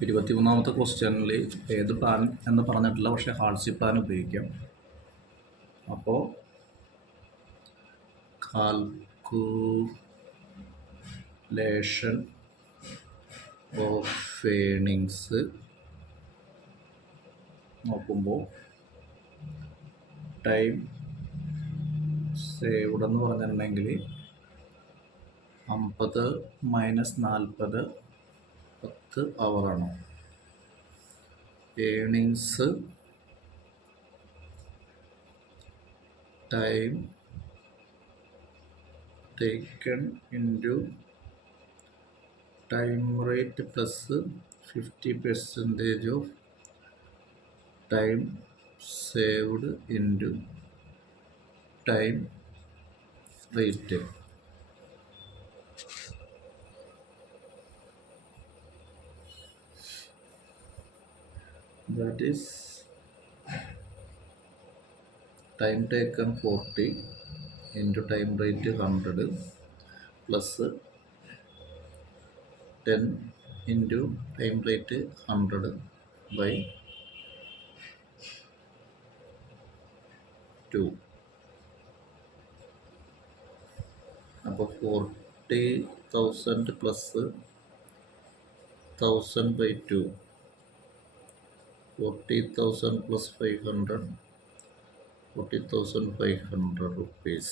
23ാമത്തെ ക്വസ്റ്റ്യനിൽ ഏത് പ്ലാൻ എന്ന് പറഞ്ഞിട്ടില്ല, പക്ഷേ ഹാർഡ്ഷിപ്പ് പ്ലാൻ ഉപയോഗിക്കാം. അപ്പോൾ കാൽക്കുലേഷൻ ഓഫ് ഏണിങ്സ് നോക്കുമ്പോൾ ടൈം സേവ്ഡ് എന്ന് പറഞ്ഞിട്ടുണ്ടെങ്കിൽ 50 - 40 10 അവറാണ്. Earnings time taken into time rate plus 50% of time saved into time rate. That is time taken 40 into time rate 100 plus 10 into time rate 100 by 2. അപ്പോൾ 40,000 plus 1000 by 2, 40,000 plus 500, 40,500 rupees.